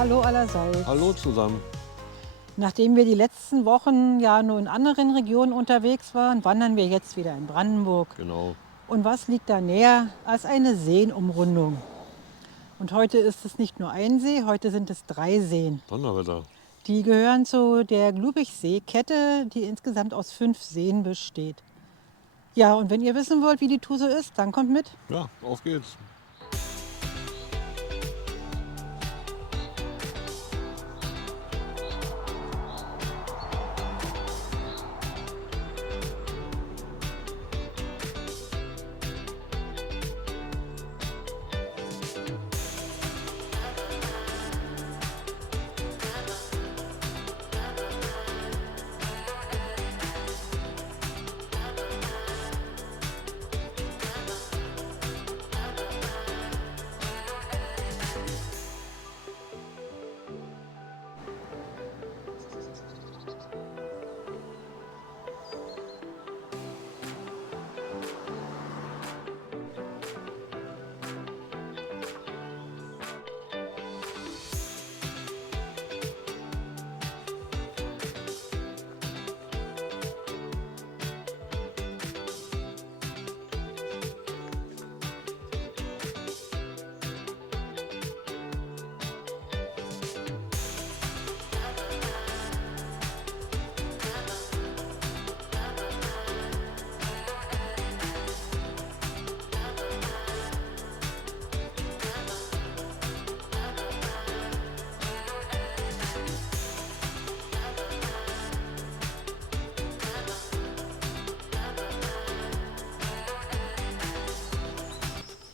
Hallo allerseits. Hallo zusammen. Nachdem wir die letzten Wochen ja nur in anderen Regionen unterwegs waren, wandern wir jetzt wieder in Brandenburg. Genau. Und was liegt da näher als eine Seenumrundung? Und heute ist es nicht nur ein See, heute sind es 3 Seen. Donnerwetter. Die gehören zu der Glubichsee-Kette, die insgesamt aus 5 Seen besteht. Ja, und wenn ihr wissen wollt, wie die Tour so ist, dann kommt mit. Ja, auf geht's.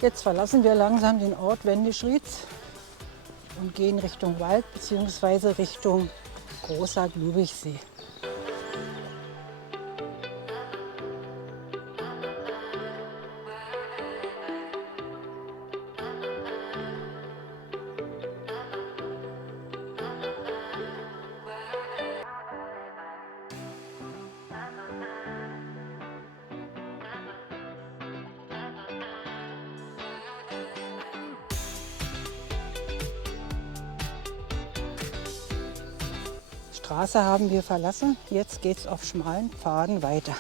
Jetzt verlassen wir langsam den Ort Wendischrieds und gehen Richtung Wald bzw. Richtung Großer Glubichsee. Straße haben wir verlassen, jetzt geht es auf schmalen Pfaden weiter.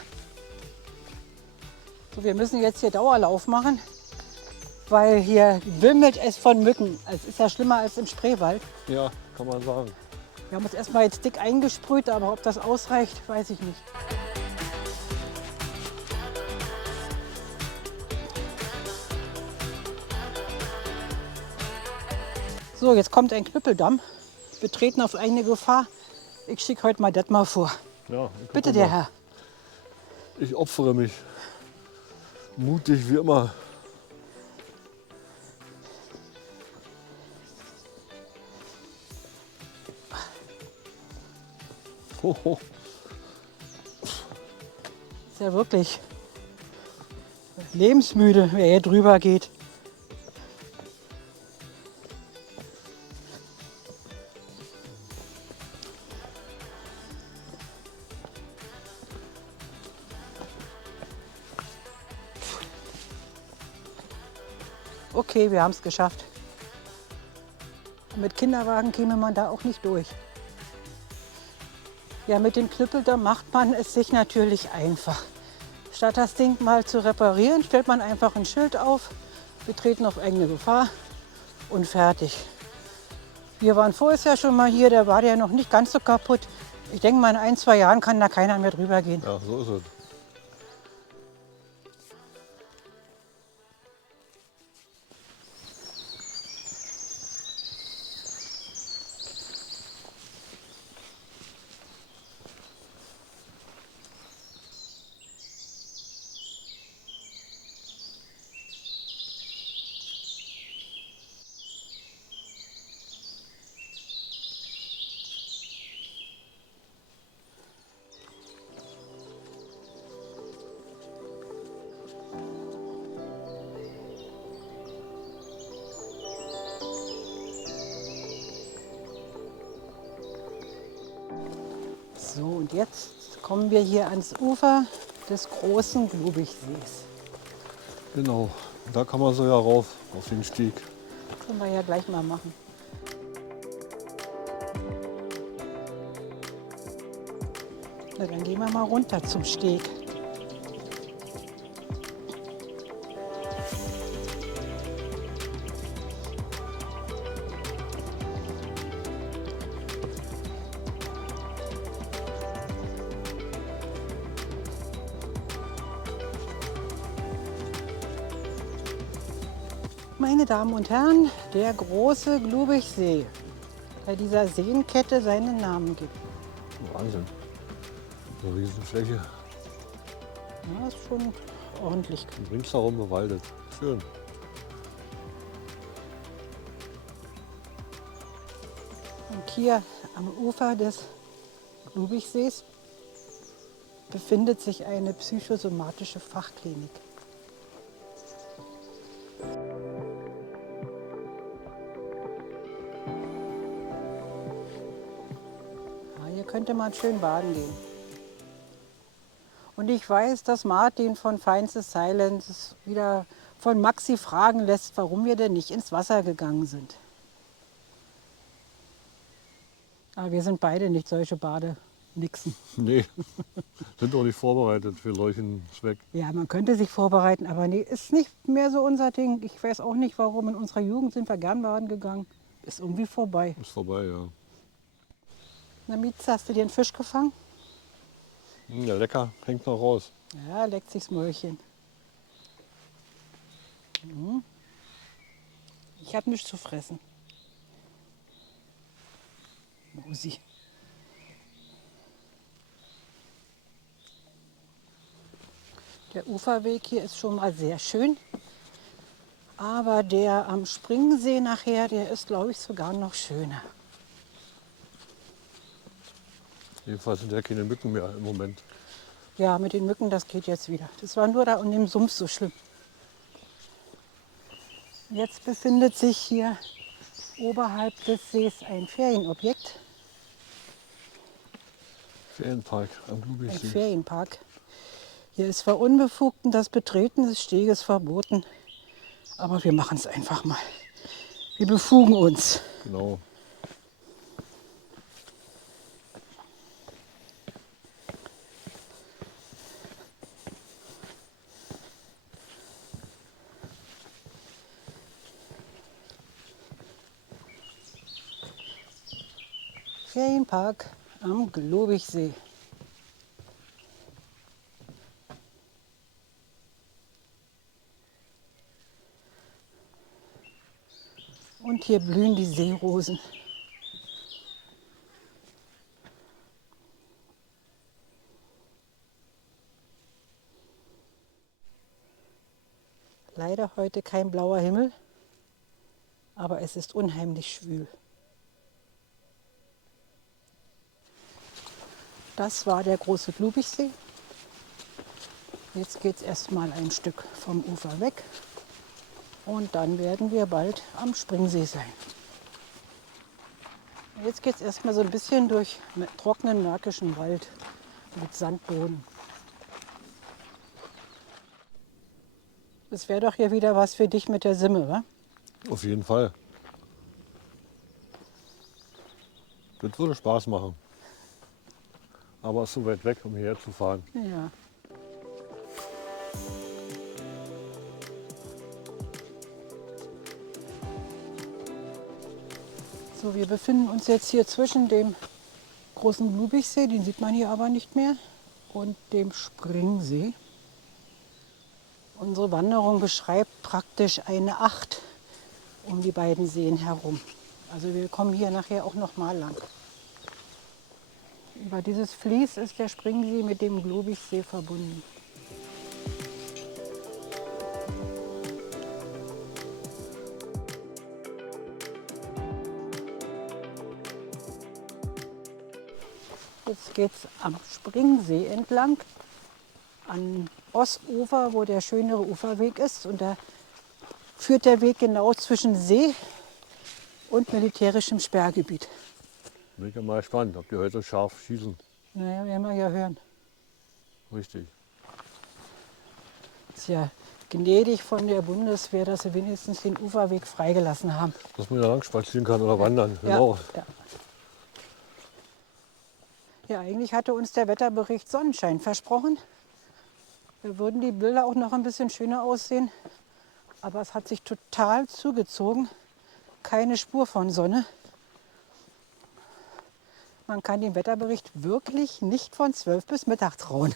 So, wir müssen jetzt hier Dauerlauf machen, weil hier wimmelt es von Mücken. Es ist ja schlimmer als im Spreewald. Ja, kann man sagen. Wir haben uns erstmal jetzt dick eingesprüht, aber ob das ausreicht, weiß ich nicht. So, jetzt kommt ein Knüppeldamm. Wir treten auf eigene Gefahr. Ich schicke heute mal das mal vor. Ja, Bitte, der Herr. Ich opfere mich. Mutig wie immer. Hoho. Ist ja wirklich lebensmüde, wer hier drüber geht. Okay, wir haben es geschafft. Mit Kinderwagen käme man da auch nicht durch. Ja, mit dem Knüppeldamm macht man es sich natürlich einfach. Statt das Ding mal zu reparieren, stellt man einfach ein Schild auf. Wir treten auf eigene Gefahr und fertig. Wir waren vorher ja schon mal hier, da war der noch nicht ganz so kaputt. Ich denke mal, in 1, 2 Jahren kann da keiner mehr drüber gehen. Ja, so ist es. So, und jetzt kommen wir hier ans Ufer des großen Glubichsees. Genau. Da kann man so ja rauf auf den Steg. Können wir ja gleich mal machen. Na, dann gehen wir mal runter zum Steg. Meine Damen und Herren, der große Glubichsee, der dieser Seenkette seinen Namen gibt. Wahnsinn. So eine Riesenfläche. Ja, ist schon ordentlich. Und ringsherum bewaldet. Schön. Und hier am Ufer des Glubichsees befindet sich eine psychosomatische Fachklinik. Ja, hier könnte man schön baden gehen. Und ich weiß, dass Martin von Feindstes Silence wieder von Maxi fragen lässt, warum wir denn nicht ins Wasser gegangen sind. Aber wir sind beide nicht solche Badenixen. Nee, sind doch nicht vorbereitet für solchen Zweck. Ja, man könnte sich vorbereiten, aber nee, ist nicht mehr so unser Ding. Ich weiß auch nicht warum. In unserer Jugend sind wir gern baden gegangen. Ist irgendwie vorbei. Ist vorbei, ja. Na, Mietze, hast du dir einen Fisch gefangen? Ja, lecker. Hängt noch raus. Ja, leckt sich's Mäulchen. Ich habe nichts zu fressen. Musi. Der Uferweg hier ist schon mal sehr schön. Aber der am Springsee nachher, der ist, glaube ich, sogar noch schöner. Jedenfalls sind ja keine Mücken mehr im Moment. Ja, mit den Mücken, das geht jetzt wieder. Das war nur da und im Sumpf so schlimm. Jetzt befindet sich hier oberhalb des Sees ein Ferienobjekt, Ferienpark am ein Glubichsee. Ferienpark. Hier ist für Unbefugten das Betreten des Steges verboten. Aber wir machen es einfach mal. Wir befugen uns. Genau. Ferienpark am Glubichsee. Und hier blühen die Seerosen. Leider heute kein blauer Himmel, aber es ist unheimlich schwül. Das war der große Glubichsee. Jetzt geht es erstmal ein Stück vom Ufer weg und dann werden wir bald am Springsee sein. Jetzt geht es erstmal so ein bisschen durch trockenen märkischen Wald mit Sandboden. Das wäre doch hier wieder was für dich mit der Simme, wa? Auf jeden Fall. Das würde Spaß machen. Aber es ist so weit weg, um hierher zu fahren. Ja. So, wir befinden uns jetzt hier zwischen dem großen Glubichsee, den sieht man hier aber nicht mehr, und dem Springsee. Unsere Wanderung beschreibt praktisch eine Acht um die beiden Seen herum. Also wir kommen hier nachher auch noch mal lang. Über dieses Fließ ist der Springsee mit dem Glubichsee verbunden. Jetzt geht es am Springsee entlang, am Ostufer, wo der schönere Uferweg ist. Und da führt der Weg genau zwischen See und militärischem Sperrgebiet. Bin ich ja mal gespannt, ob die heute scharf schießen. Naja, werden wir ja hören. Richtig. Ist ja gnädig von der Bundeswehr, dass sie wenigstens den Uferweg freigelassen haben. Dass man da lang spazieren kann oder wandern. Genau. Ja. Ja, eigentlich hatte uns der Wetterbericht Sonnenschein versprochen. Da würden die Bilder auch noch ein bisschen schöner aussehen. Aber es hat sich total zugezogen. Keine Spur von Sonne. Man kann dem Wetterbericht wirklich nicht von 12 bis Mittag trauen.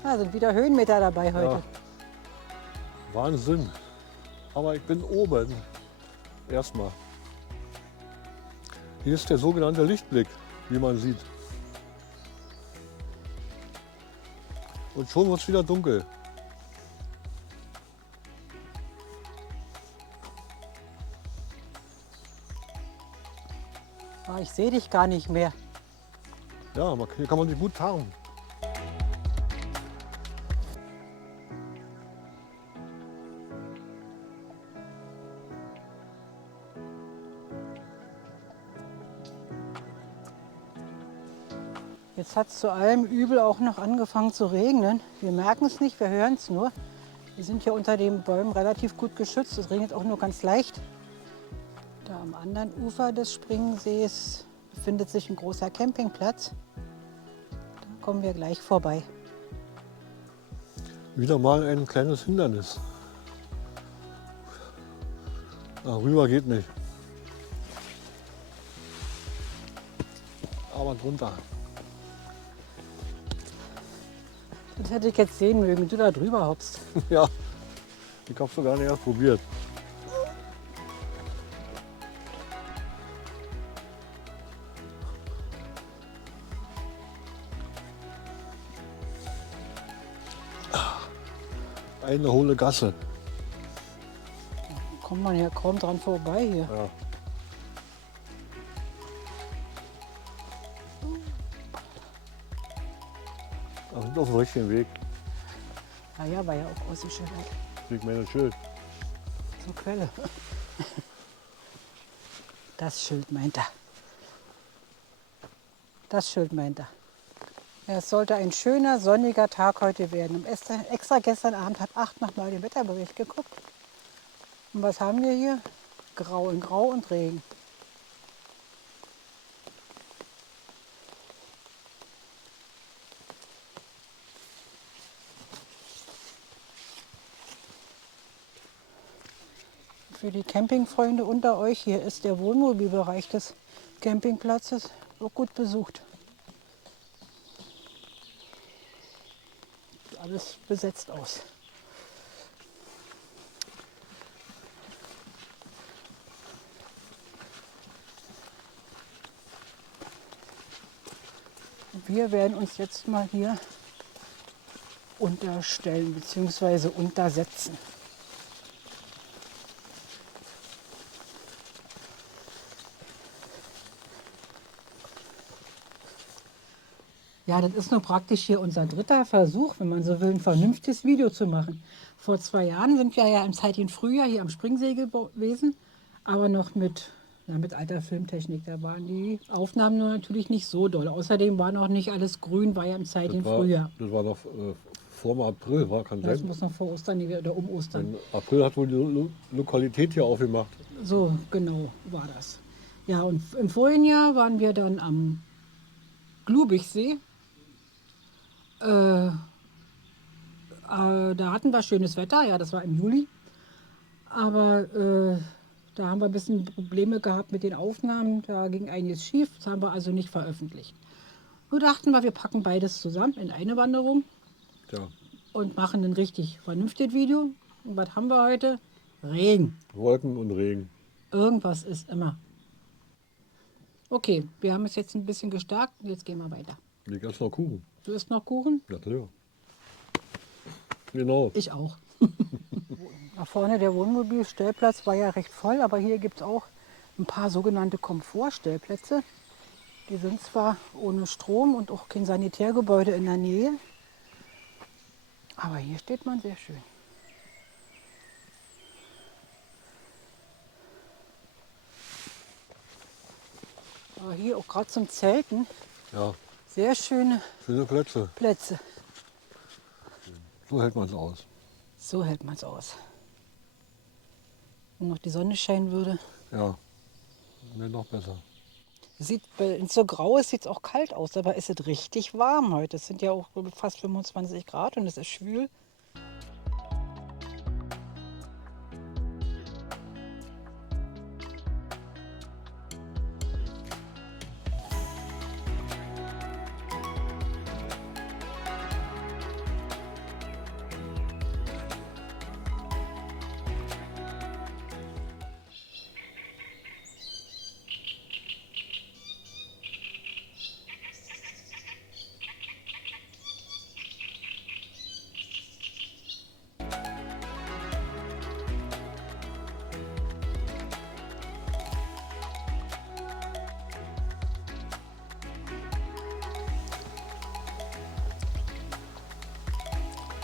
Da sind wieder Höhenmeter dabei heute. Ja, Wahnsinn. Aber ich bin oben. Erstmal. Hier ist der sogenannte Lichtblick, wie man sieht. Und schon wird es wieder dunkel. Ah, ich sehe dich gar nicht mehr. Ja, hier kann man sich gut tarnen. Jetzt hat es zu allem Übel auch noch angefangen zu regnen. Wir merken es nicht, wir hören es nur. Wir sind hier unter den Bäumen relativ gut geschützt. Es regnet auch nur ganz leicht. Da am anderen Ufer des Springsees befindet sich ein großer Campingplatz. Da kommen wir gleich vorbei. Wieder mal ein kleines Hindernis. Rüber geht nicht. Aber drunter. Das hätte ich jetzt sehen mögen, wenn du da drüber hoppst. Ja, ich habe es gar nicht erst probiert. Eine hohle Gasse. Kommt man ja kaum dran vorbei hier. Ja. Wir sind auf dem richtigen Weg. Ja, war ja auch ausgeschildert. Sieht man das Schild. Zur Quelle. Das Schild meint er. Das Schild meint er. Ja, es sollte ein schöner, sonniger Tag heute werden. Ich habe extra gestern Abend halb 8 nochmal den Wetterbericht geguckt. Und was haben wir hier? Grau in Grau und Regen. Für die Campingfreunde unter euch, hier ist der Wohnmobilbereich des Campingplatzes auch gut besucht. Sieht alles besetzt aus. Wir werden uns jetzt mal hier unterstellen bzw. untersetzen. Ja, das ist nur praktisch hier unser dritter Versuch, wenn man so will, ein vernünftiges Video zu machen. Vor 2 Jahren sind wir ja im zeitigen Frühjahr hier am Springsee gewesen, aber noch mit alter Filmtechnik. Da waren die Aufnahmen nur natürlich nicht so doll. Außerdem war noch nicht alles grün, war ja im zeitigen Frühjahr. Das war noch vor dem April, kann Das sein. muss noch vor Ostern oder um Ostern. Im April hat wohl die Lokalität hier aufgemacht. So genau war das. Ja, und im vorigen Jahr waren wir dann am Glubichsee. Da hatten wir schönes Wetter, ja, das war im Juli. Aber da haben wir ein bisschen Probleme gehabt mit den Aufnahmen. Da ging einiges schief, das haben wir also nicht veröffentlicht. Nur dachten wir packen beides zusammen in eine Wanderung Tja, und machen ein richtig vernünftiges Video. Und was haben wir heute? Regen. Wolken und Regen. Irgendwas ist immer. Okay, wir haben es jetzt ein bisschen gestärkt und jetzt gehen wir weiter. Ich esse noch Kuchen. Du isst noch Kuchen? Ja, klar. Genau. Ich auch. Da vorne der Wohnmobilstellplatz war ja recht voll, aber hier gibt es auch ein paar sogenannte Komfortstellplätze. Die sind zwar ohne Strom und auch kein Sanitärgebäude in der Nähe, aber hier steht man sehr schön. Aber hier auch gerade zum Zelten Ja, sehr schöne schöne Plätze. Plätze. So hält man es aus. So hält man es aus. Wenn noch die Sonne scheinen würde. Ja, wäre noch besser. Sieht, wenn es so grau ist, sieht es auch kalt aus, aber es ist richtig warm heute. Es sind ja auch fast 25 Grad und es ist schwül.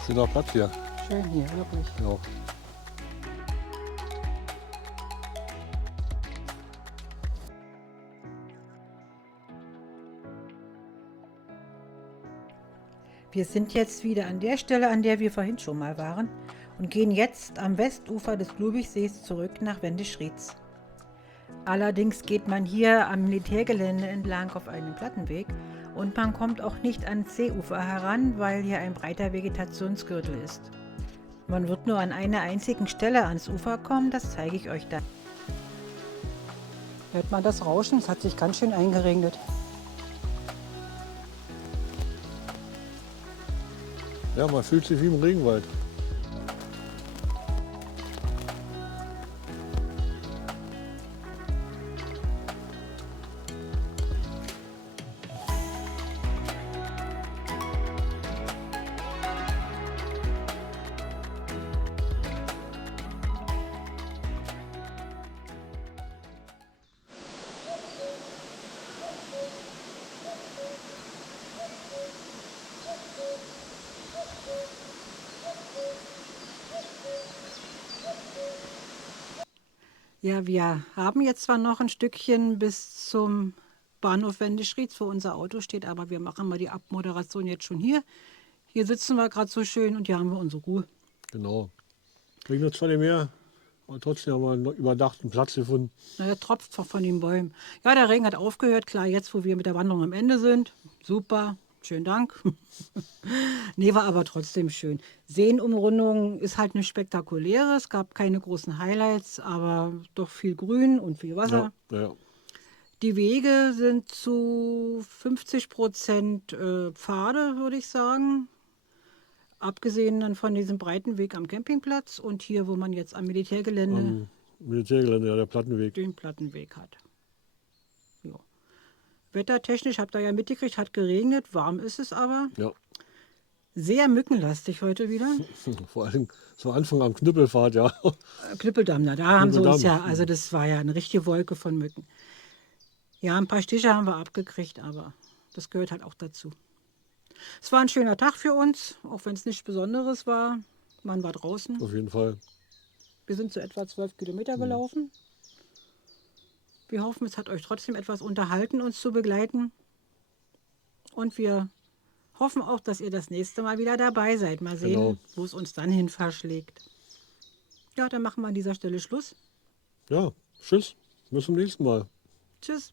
Schöner Platz hier. Schön hier, wirklich. Ja. Wir sind jetzt wieder an der Stelle, an der wir vorhin schon mal waren und gehen jetzt am Westufer des Glübichsees zurück nach Wendisch-Rietz. Allerdings geht man hier am Militärgelände entlang auf einem Plattenweg und man kommt auch nicht ans Seeufer heran, weil hier ein breiter Vegetationsgürtel ist. Man wird nur an einer einzigen Stelle ans Ufer kommen, das zeige ich euch dann. Hört man das Rauschen? Es hat sich ganz schön eingeregnet. Ja, man fühlt sich wie im Regenwald. Ja, wir haben jetzt zwar noch ein Stückchen bis zum Bahnhof Wendisch-Rietz, wo unser Auto steht, aber wir machen mal die Abmoderation jetzt schon hier. Hier sitzen wir gerade so schön und hier haben wir unsere Ruhe. Genau. Regnet zwar nicht mehr, aber trotzdem haben wir einen überdachten Platz gefunden. Na, der tropft von den Bäumen. Ja, der Regen hat aufgehört, klar, jetzt wo wir mit der Wanderung am Ende sind. Super, schönen Dank. Nee, war aber trotzdem schön. Seenumrundung ist halt eine spektakuläre. Es gab keine großen Highlights, aber doch viel Grün und viel Wasser. Ja. Die Wege sind zu 50% Pfade, würde ich sagen. Abgesehen dann von diesem breiten Weg am Campingplatz und hier, wo man jetzt am Militärgelände Am Militärgelände, ja, der Plattenweg. den Plattenweg hat. Ja. Wettertechnisch, habt ihr ja mitgekriegt, hat geregnet, warm ist es aber. Ja. Sehr mückenlastig heute wieder. Vor allem so Anfang am Knüppelfahrt, ja. Knüppeldamm, da haben sie uns Knüppeldamm. ja, also das war ja eine richtige Wolke von Mücken. Ja, ein paar Stiche haben wir abgekriegt, aber das gehört halt auch dazu. Es war ein schöner Tag für uns, auch wenn es nichts Besonderes war. Man war draußen. Auf jeden Fall. Wir sind so etwa 12 Kilometer gelaufen. Wir hoffen, es hat euch trotzdem etwas unterhalten, uns zu begleiten. Und wir hoffen auch, dass ihr das nächste Mal wieder dabei seid. Mal sehen, Genau. wo es uns dann hin verschlägt. Ja, dann machen wir an dieser Stelle Schluss. Ja, tschüss. Bis zum nächsten Mal. Tschüss.